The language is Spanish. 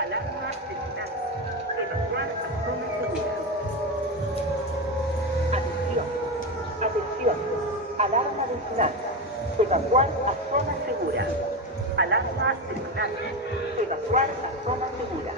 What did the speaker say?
Alarma de tsunami. Evacuar a zona segura. Atención, atención. Alarma de tsunami. Evacuar a zona segura. Alarma de tsunami. Evacuar a zona segura.